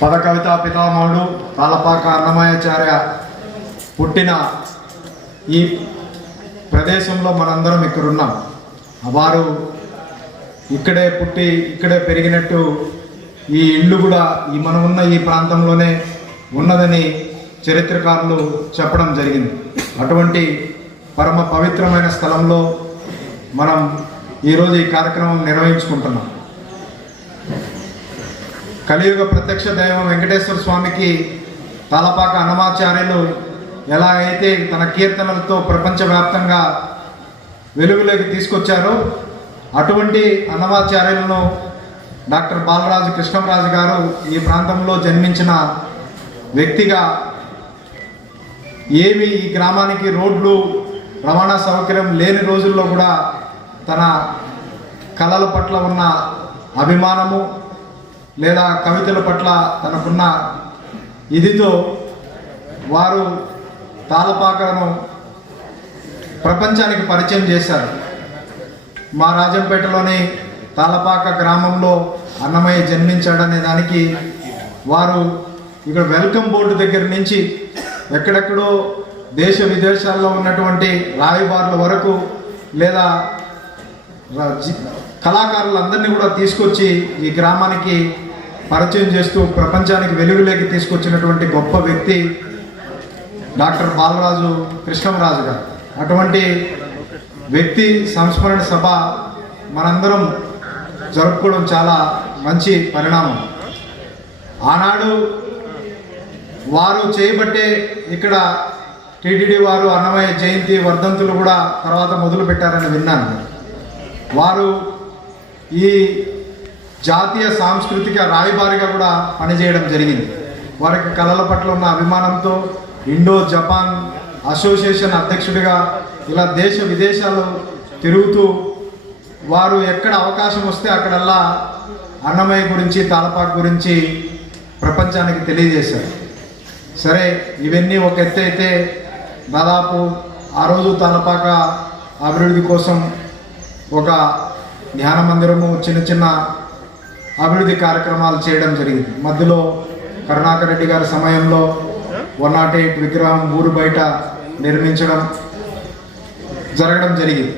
పదకవిత పితామహుడు తాళపాక అన్నమయాచార్య పుట్టిన ఈ ప్రదేశంలో మనందరం ఇక్కడున్నాం. వారు ఇక్కడే పుట్టి ఇక్కడే పెరిగినట్టు ఈ ఇల్లు కూడా ఈ మనం ఉన్న ఈ ప్రాంతంలోనే ఉన్నదని చరిత్రకారులు చెప్పడం జరిగింది. అటువంటి పరమ పవిత్రమైన స్థలంలో మనం ఈరోజు ఈ కార్యక్రమం నిర్వహించుకుంటున్నాం. కలియుగ ప్రత్యక్ష దైవం వెంకటేశ్వర స్వామికి తలపాక అన్నమాచార్యులు ఎలా అయితే తన కీర్తనలతో ప్రపంచవ్యాప్తంగా వెలుగులోకి తీసుకొచ్చారో అటువంటి అన్నమాచార్యులను డాక్టర్ బాలరాజు కృష్ణరాజు గారు ఈ ప్రాంతంలో జన్మించిన వ్యక్తిగా ఏమి ఈ గ్రామానికి రోడ్లు రవాణా సౌకర్యం లేని రోజుల్లో కూడా తన కళల పట్ల ఉన్న అభిమానము లేదా కవితల పట్ల తనకున్న ఇదితో వారు తాళపాకలను ప్రపంచానికి పరిచయం చేశారు. మా రాజంపేటలోని తాళపాక గ్రామంలో అన్నమయ్య జన్మించాడనే దానికి వారు ఇక్కడ వెల్కమ్ బోర్డు దగ్గర నుంచి ఎక్కడెక్కడో దేశ విదేశాల్లో ఉన్నటువంటి రాయబారుల వరకు లేదా కళాకారులందరినీ కూడా తీసుకొచ్చి ఈ గ్రామానికి పరిచయం చేస్తూ ప్రపంచానికి వెలుగులోకి తీసుకొచ్చినటువంటి గొప్ప వ్యక్తి డాక్టర్ బాలరాజు కృష్ణంరాజు గారు. అటువంటి వ్యక్తి సంస్మరణ సభ మనందరం జరుపుకోవడం చాలా మంచి పరిణామం. ఆనాడు వారు చేయబట్టే ఇక్కడ టీటీడీ వారు అన్నమయ్య జయంతి వర్ధంతులు కూడా తర్వాత మొదలుపెట్టారని విన్నాను. వారు ఈ జాతీయ సాంస్కృతిక రాయబారిగా కూడా పనిచేయడం జరిగింది. వారికి కళల పట్ల ఉన్న అభిమానంతో ఇండో జపాన్ అసోసియేషన్ అధ్యక్షుడిగా ఇలా దేశ విదేశాలు తిరుగుతూ వారు ఎక్కడ అవకాశం వస్తే అక్కడల్లా అన్నమయ్య గురించి తాళపాక గురించి ప్రపంచానికి తెలియజేశారు. సరే ఇవన్నీ ఒక ఎత్తు అయితే దాదాపు ఆ రోజు తలపాక అభివృద్ధి కోసం ఒక ధ్యాన మందిరము చిన్న చిన్న అభివృద్ధి కార్యక్రమాలు చేయడం జరిగింది. మధ్యలో కరుణాకర్ రెడ్డి గారి సమయంలో వన్ నాట్ ఎయిట్ విగ్రహం ఊరు బయట నిర్మించడం జరగడం జరిగింది.